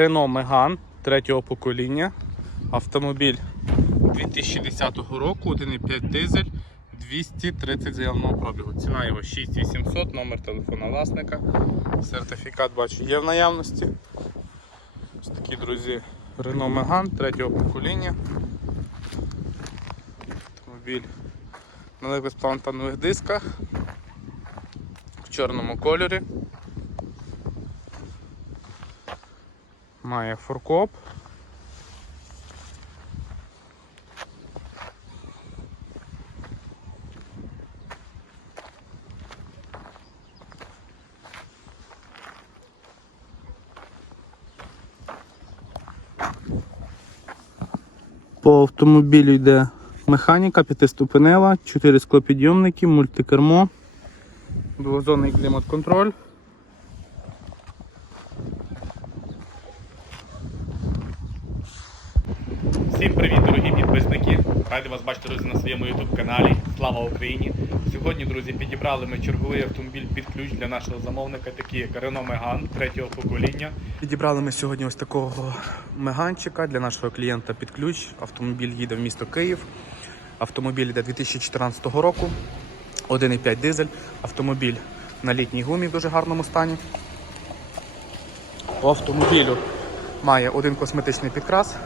Renault Megane третього покоління. Автомобіль 2010 року, 1,5 дизель, 230 заявного пробігу. Ціна його 6800, номер телефона власника. Сертифікат бачу є в наявності. Ось такі, друзі, Renault Megane третього покоління. Автомобіль на легкосплантанових дисках в чорному кольорі. Має форкоп. По автомобілю йде механіка п'ятиступенева, 4 склопідйомники, мультикермо, двозонний клімат-контроль. Друзі на своєму YouTube каналі. Слава Україні! Сьогодні, друзі, підібрали ми черговий автомобіль під ключ для нашого замовника, такий як Renault Megane третього покоління. Підібрали ми сьогодні ось такого меганчика для нашого клієнта під ключ. Автомобіль їде в місто Київ. Автомобіль йде 2014 року. 1,5 дизель. Автомобіль на літній гумі в дуже гарному стані. По автомобілю має один косметичний підкрас.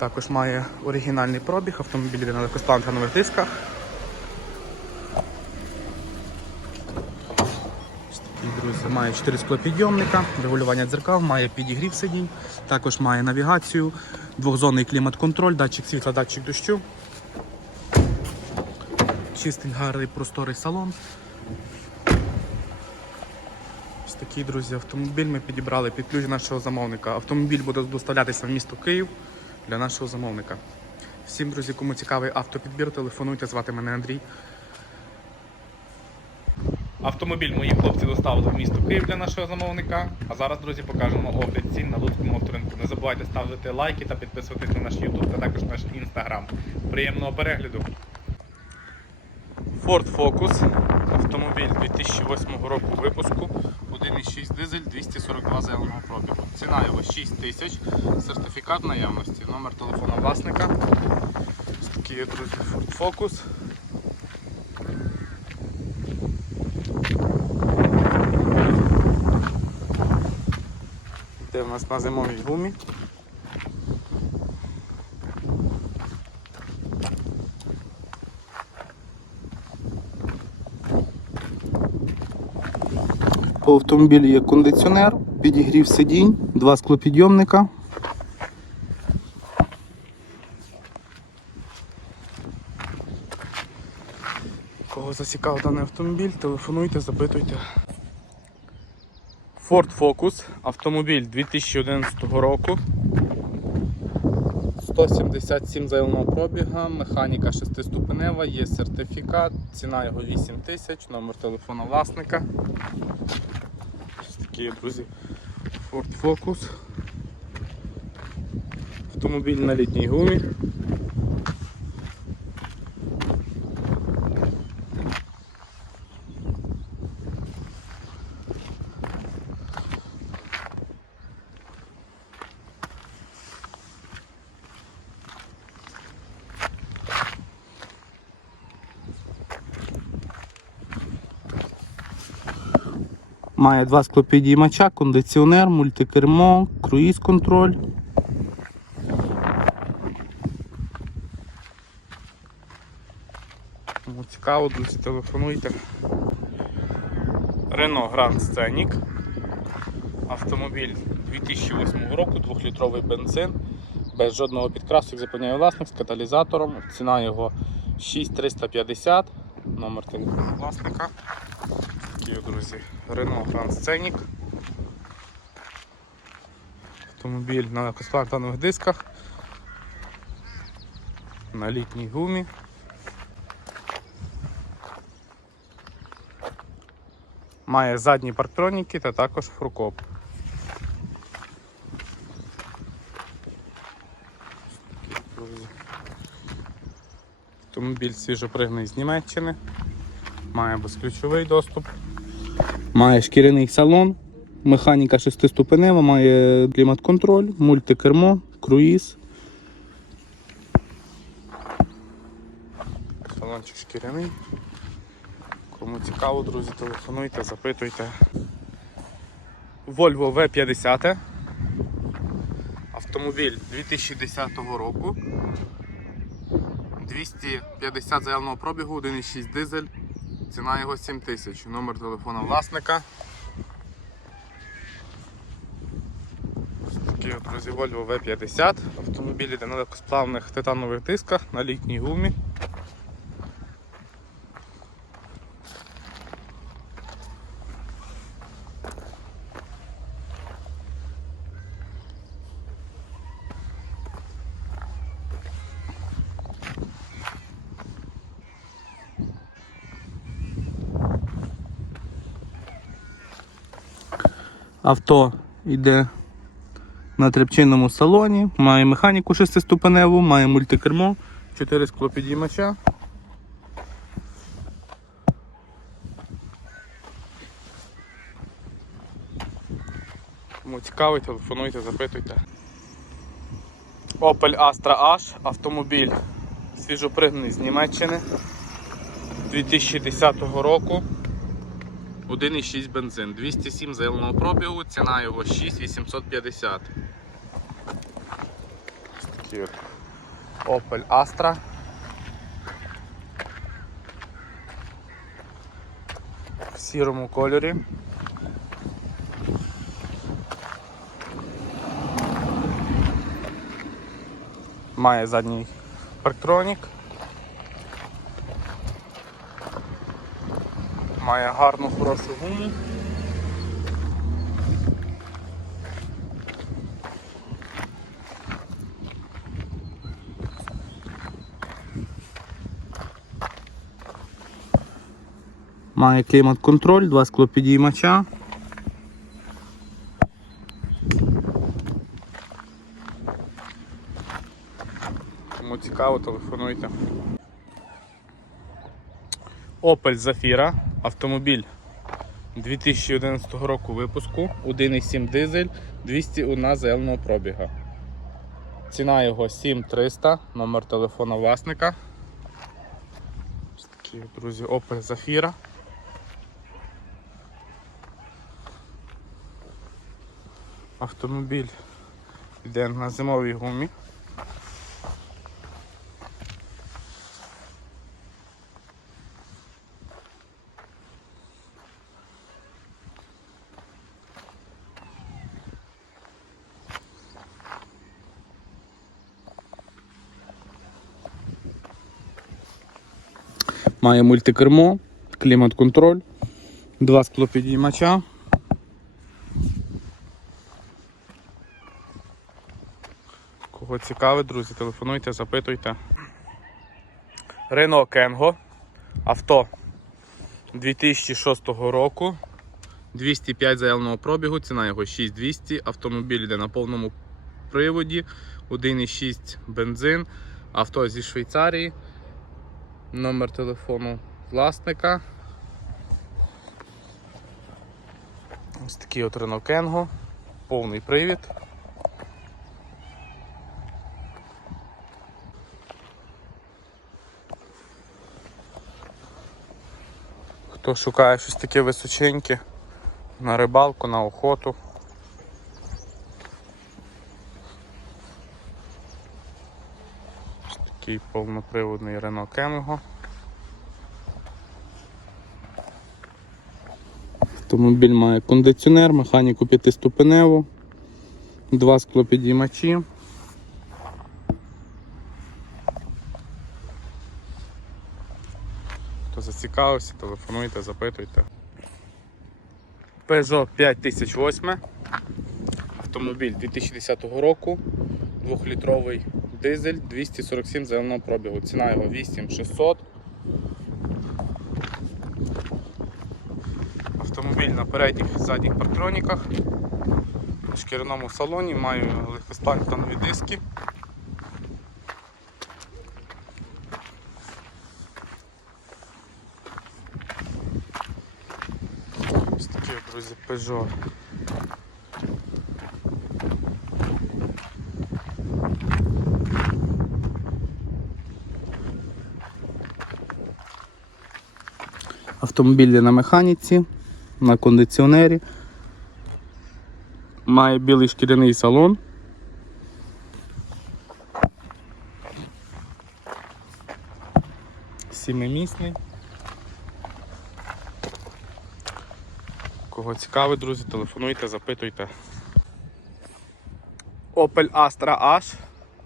Також має оригінальний пробіг. Автомобіль йде на легкоспланканових дисках. Має 4 склопідйомника, регулювання дзеркал, має підігрів сидінь, також має навігацію, двохзонний клімат-контроль, датчик світла, датчик дощу. Чистий гарний просторий салон. Ось такий, друзі, автомобіль ми підібрали під ключ нашого замовника. Автомобіль буде доставлятися в місто Київ для нашого замовника. Всім, друзі, кому цікавий автопідбір, телефонуйте, звати мене Андрій. Автомобіль мої хлопці доставили в місто Київ для нашого замовника. А зараз, друзі, покажемо огляд цін на Луцькому авторинку. Не забувайте ставити лайки та підписуватись на наш YouTube та також наш Instagram. Приємного перегляду! Ford Focus. Автомобіль 2008 року випуску. 1,6 дизель 242 заявленого пробігу. Ціна його 6 тисяч. Сертифікат наявності. Номер телефона власника. Такий є, друзі, Ford Focus. Йде в нас на зимовій гумі. По автомобілі є кондиціонер, підігрів сидінь, два склопідйомника. Кого зацікавив даний автомобіль, телефонуйте, запитуйте. Ford Focus, автомобіль 2011 року. 177 заявленого пробіга, механіка 6-ступенева, є сертифікат, ціна його 8 тисяч, номер телефона власника. Є, друзі, Ford Focus. Автомобіль на літній гумі. Має два склопідіймача, кондиціонер, мультикермо, круїз контроль. Цікаво, друзі, телефонуйте. Renault Grand Scenic. Автомобіль 2008 року, 2-літровий бензин, без жодного підкрасу, як запевняє власник, з каталізатором. Ціна його 6350, номер телефону власника. Такі, друзі, Renault Grand Scenic. Автомобіль на легкосплантанових дисках, на літній гумі. Має задні парктроніки та також фуркоп. Автомобіль свіжопригнаний з Німеччини. Має безключовий доступ. Має шкіряний салон, Механіка шестиступенева, має клімат-контроль, мультикермо, круїз. Салончик шкіряний. Кому цікаво, друзі, телефонуйте, запитуйте. Volvo V50. Автомобіль 2010 року. 250 заявного пробігу, 1,6 дизель. Ціна його 7 тисяч. Номер телефона власника. Такий от Volvo V50. Автомобіль іде на легкосплавних титанових дисках на літній гумі. Авто йде на трепчинному салоні, має механіку шестиступеневу, має мультикермо, 4 склопідіймача. Кому цікавий, телефонуйте, запитуйте. Opel Astra H, автомобіль свіжопригнаний з Німеччини 2010 року. 1,6 бензин, 207 заявленого пробігу, ціна його 6850. Ось такий от Opel Astra. В сірому кольорі. Має задній парктронік. Має гарну хорошу гуму. Має клімат-контроль, два склопідіймача. Кому цікаво, телефонуйте. Opel Zafira, автомобіль 2011 року випуску, 1,7 дизель, 201 заявленого пробіга. Ціна його 7300, номер телефона власника. Ось такі, друзі, Opel Zafira. Автомобіль йде на зимовій гумі. Має мультикермо, клімат-контроль, два склопідіймача. Кого цікавить, друзі, телефонуйте, запитуйте. Renault Kengo. Авто 2006 року. 205 заявленого пробігу, ціна його 6200. Автомобіль йде на повному приводі. 1,6 бензин. Авто зі Швейцарії. Номер телефону власника. Ось такий от Renault Kengo. Повний привід. Хто шукає щось таке височеньке на рибалку, на охоту. Ось такий повноприводний Renault Kangoo. Автомобіль має кондиціонер, механіку п'ятиступеневу, два склопідіймачі. Хто зацікавився, телефонуйте, запитуйте. Peugeot 5008. Автомобіль 2010 року, 2-літровий дизель, 247 заявного пробігу. Ціна його 8600. Автомобіль на передніх і задніх парктроніках. В шкіряному салоні маю легкоспальні тонові диски. Ось такий, друзі, Peugeot Автомобіль є на механіці, на кондиціонері. Має білий шкіряний салон. Сімимісний. Кого цікавить, друзі, телефонуйте, запитуйте. Opel Astra H.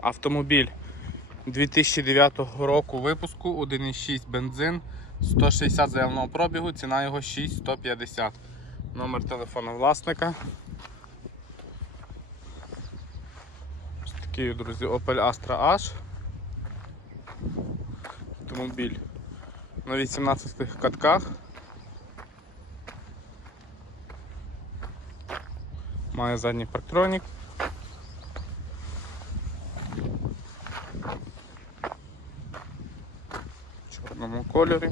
Автомобіль 2009 року випуску, 1,6 бензин, 160 заявного пробігу, ціна його 6150. Номер телефону власника. Ось такий, друзі, Opel Astra H. Автомобіль на 18 катках. Має задній парктронік. Чорному кольорі.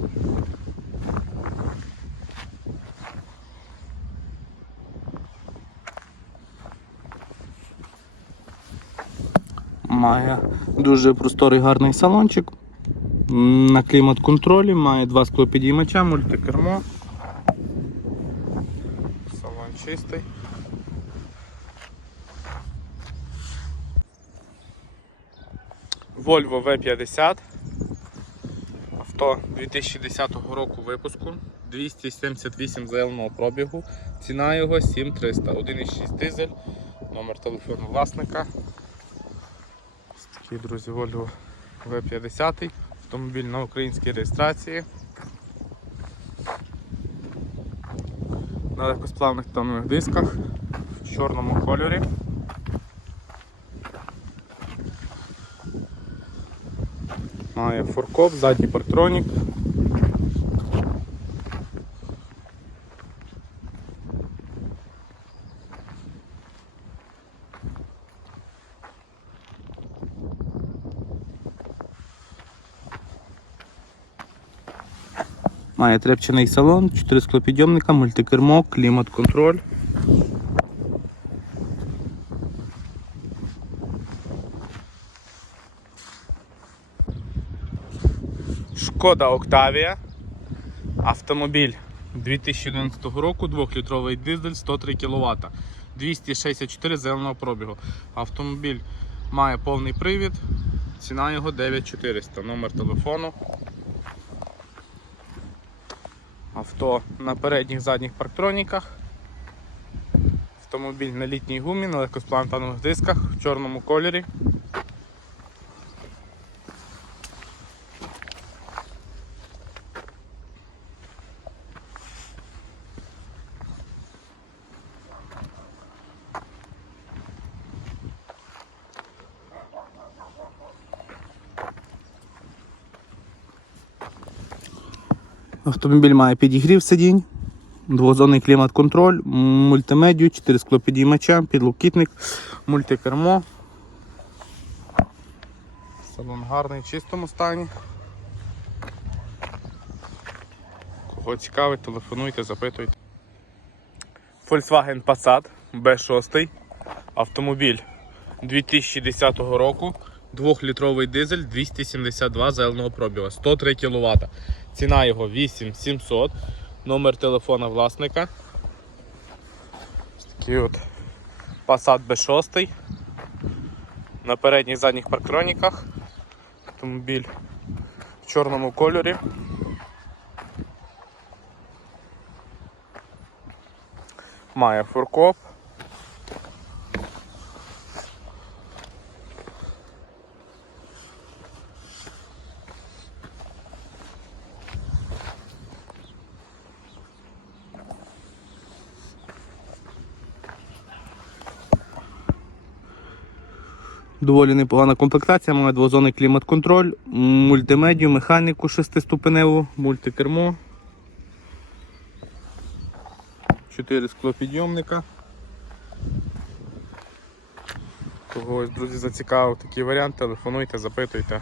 Має дуже просторий гарний салончик. На клімат-контролі має два склопідіймача, мультикермо. Салон чистий. Volvo V50. Авто 2010 року випуску. 278 заявленого пробігу. Ціна його 7300. 1,6 дизель. Номер телефону власника. Ось такий, друзі, Volvo V50. Автомобіль на українській реєстрації. На легкосплавних тонних дисках в чорному кольорі. Має форкоп, задній парктронік. Має трепчаний салон, 4 склопідйомника, мультикермо, клімат-контроль. Шкода Октавія. Автомобіль 2011 року, 2-літровий дизель, 103 кВт, 264 зеленого пробігу. Автомобіль має повний привід, ціна його 9400, номер телефону. Авто на передніх задніх парктроніках. Автомобіль на літній гумі, на легкосплантанових дисках в чорному кольорі. Автомобіль має підігрів сидінь, двозонний клімат-контроль, мультимедію, 4 склопідіймача, підлокітник, мультикермо. Салон гарний в чистому стані. Кого цікавить, телефонуйте, запитуйте. Volkswagen Passat B6. Автомобіль 2010 року. 2-літровий дизель 272 зеленого пробігу, 103 кВт. Ціна його 8700. Номер телефона власника. Ось такий от Passat B6. На передніх задніх парктроніках. Автомобіль в чорному кольорі. Має фуркоп. Доволі непогана комплектація, має двозонний клімат-контроль, мультимедію, механіку шестиступеневу, мультикермо. 4 склопідйомника. Когось, друзі, зацікавив такий варіант, телефонуйте, запитуйте.